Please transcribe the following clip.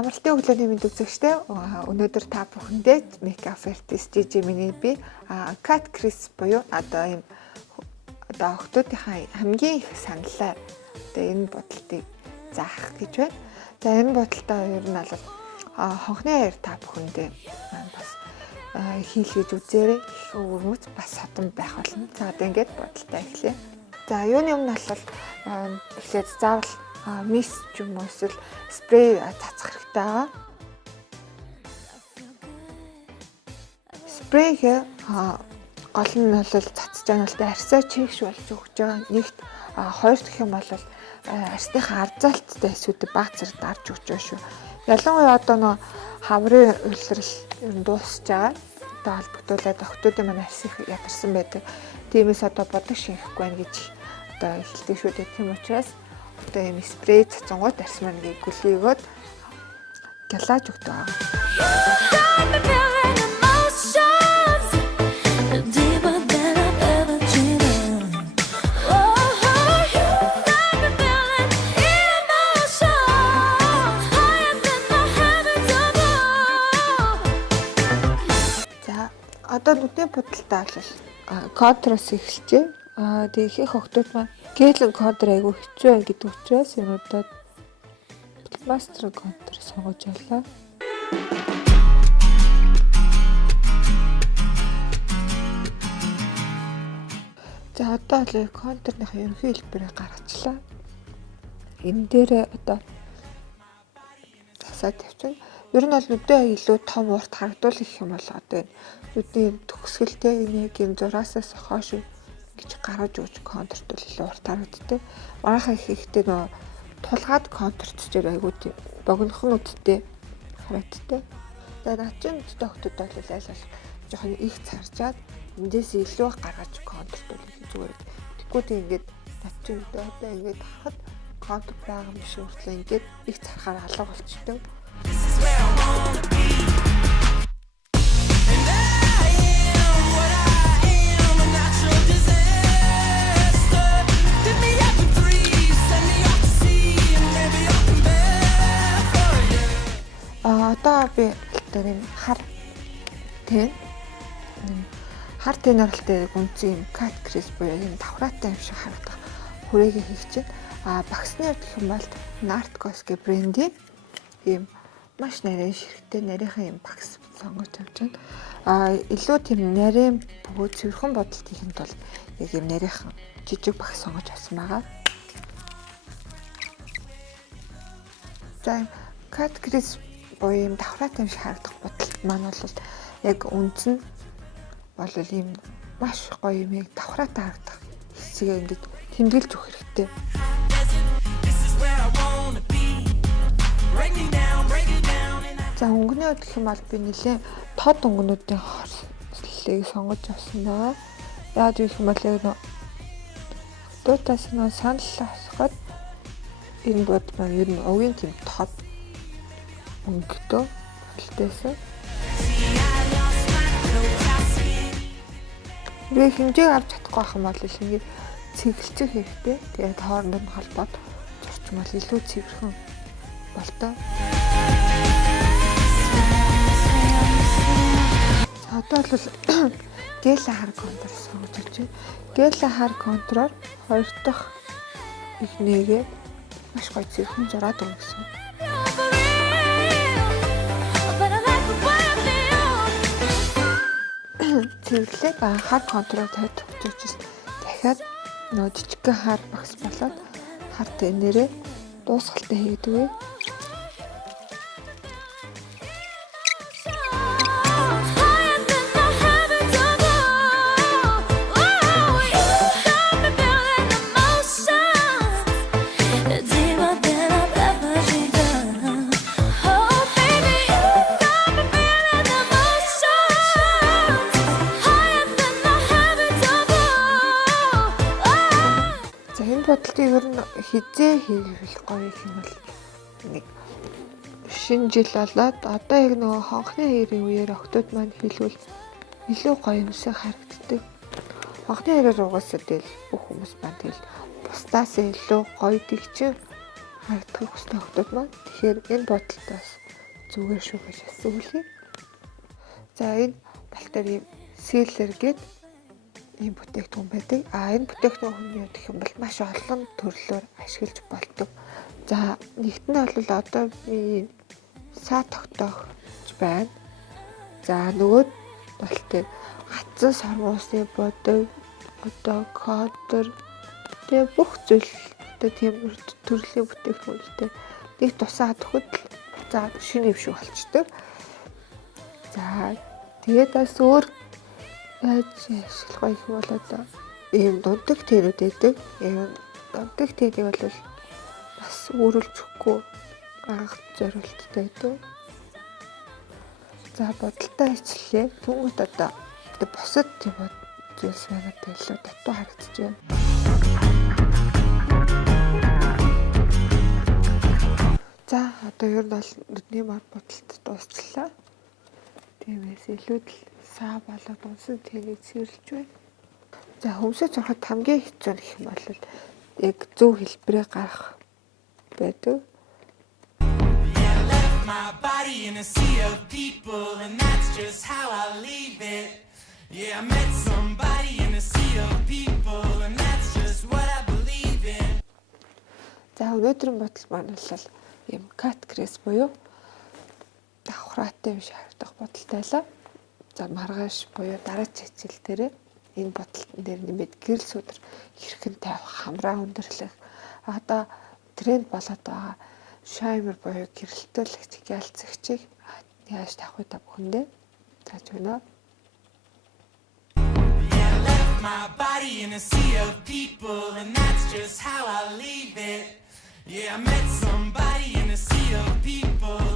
Амралтын өглөөний мэнд үзэгчтэй өнөөдөр та бүхэндээ Makeup Artist JJ миний би Cat Crisp буюу одоо охтуудынхаа хамгийн их саналаар энэ бодлыг заах гэж байна. За энэ бодолтой ер нь бол хонхны аяр та бүхэндээ бас хийлгэж үзээрэй. Их өвөрмөц бас содон байх болно. За одоо ингээд бодолтой эхлэе. За юуны өмнө бол эхлээд заавал мис ч юм уу эсвэл спрей цацах хэрэгтэй байгаа. Спрейг гол нь бол цацж байгаа нь арьсаа чийгш болж өгч байгаа. Нэгт хоёр дахь юм бол арьсныхаа арзаалттай эсүүдийг баг зэрэг дарж өгч байгаа шүү. Ялангуяа одоо нөө хаврын улирал ер нь дуусч байгаа. Одоо холбогдуулаад охтуудын маань арьсыг ядарсан байдаг. Тиймээс одоо бодог шинэхгүй байна гэж одоо эхэлдэг шүү дээ. Тийм учраас одоо юм спрей цацангууд арьс маань гүлийгөөд гялааж өгдөг. За одоо нүдний будалтай бол контроос эхэлжээ. Тэгээ их охтууд маань гелэн контур айгүй хэцүү байна гэдэг учраас юмудад мастер контур сонгож авлаа. За одоо л контурныхаа ерөнхий хэлбэрийг гаргачлаа. Энэ дээр одоо засаад тавьчихна. Ер нь бол нүдээ илүү том урт харагдуулах юм бол одоо нүдний төгсгөлтэй нэг юм зураасаас хойш гэж гаргаж өгч контурт бол илүү урт харагддаг. Манайхаа ихтэй нөө тулгаад контуртчээр айгуу тийм богинохон үдтэй харагддаг. Тэгээд начин үдтэй охтууд бол аль болох жоохон их царжаад эндээс илүү гаргаж контурт бол зүгээр. Тэгвэл ингээд начин үдтэй одоо ингээд хахад контур байгаа юм шиг хүртлээ ингээд их царахаар алга болчдөг. Одоо би энэ хар тэн оролтой гүнзгий юм Cat Crisp буюу юм давхраатай юм шиг харагдах хүрээгээ хийх чинь багсны хувьд гэх юм бол Narcos гэх брендийн ийм маш нарийн ширхтээ нарийнхан юм багс сонгож авч байна. Илүү тийм нарийн бөгөөд цэвэрхэн бодолт хийхэд бол яг юм нарийнхан жижиг багс сонгож авсан байгаа. За Cat Crisp буюу юм давхраатай юм шиг харагдах бодолт маань бол яг үнц нь бол ийм маш гоё юм яг давхраатай харагдах хэсгээ ингэж тэмдэглэж өгөх хэрэгтэй. За өнгөний хувьд гэх юм бол би нэлээд тод өнгөнүүдийн хорслыг сонгож авсан даа. Яагаад гэх юм бол яг дуутаас нь санал асахад энэ бод маань ер нь овгийн тийм тод өнгөтэй хэлтэйсэн. Би хэмжээг авч чадахгүй байх юм бол ингээд цэглэж хэрэгтэй. Тэгээд хоорондоо нь холбоод зурчмал илүү цэвэрхэн болтой. Одоо бол гелэ хар контур сонгож авч байна. Гелэ хар контуроор хоёр дахь ихнийгээ маш гоё цэвэрхэн зураад өгнө гэсэн. Цэвэрлэг хар контуроор тавьж өгч дахиад нөө жижигхэн хар багс болоод хар тэнээрээ дуусгалтай хийдэг. Бодолтыг ер нь хизээ хийвэл гоё юм бол нэг шинэ жил болоод одоо яг нөгөө хонхны хээрийн үеэр охтууд маань хийлгүүл илүү гоё юмсыг харагддаг. Хонхны хээрээр угаасаа тэгэл бүх хүмүүс маань тэгэл бусдаас илүү гоё дэгч харагдах хүссэн охтууд маань тэгэхээр энэ бодолтоос зүгээр шүү гэж асуулъя. За энэ балтар ийм sealer гэдэг ийм бүтээгдэхүүн байдаг. Энэ бүтээгдэхүүн юу гэх юм бол маш олон төрлөөр ашиглаж болдог. За нэгт нь бол одоо би саа тогтоохж байна. За нөгөөд болтой хатсан сармуусны бодог, одоо кодер тэгээ бүх зүйл одоо тийм төрлийн бүтээгдэхүүнтэй нэг тусаад өгөхөд за шинэ юм шиг болчдөг. За тэгээд бас өөр яаж ашиглах вэ гэх юм бол одоо ийм дундаг тэрүүд байдаг. Ийм дундаг тэрийг бол бас өөрөлж өгөхгүй анх зориулттай байдаг. За бодолтой ажиллая. Түүнүүд одоо бусад тийм зүйлс байгаад илүү татуу харагдаж байна. За одоо ер нь бол нүдний мод бодолт дуусчлаа. Тиймээс илүүд л саа болоод унсан тэнийг цэвэрлж байна. За хөмсөж ороход хамгийн хэцүү гэх юм бол яг зөв хэлбэрээ гаргах байдаг. My body in a sea of people, and that's just how I leave it. Yeah, I met somebody in a sea of people, and that's just what I believe in. За өнөөдрийн бодол маань бол юм cut crease буюу давхраатай биш харагдах бодолтой лээ. За маргааш буюу дараач хичээл дээр энэ бодолтон дээр нэмээд гэрэл сүдэр хэрхэн тавих, хамраа өндөрлөх одоо тренд болоод байгаа шаймер буюу гэрэлтүүлэгч ялцагчийг яаж тавих вэ та бүхэндээ зааж өгнө. My body in a sea of people, and that's just how I leave it. Yeah, I met somebody in a sea of people.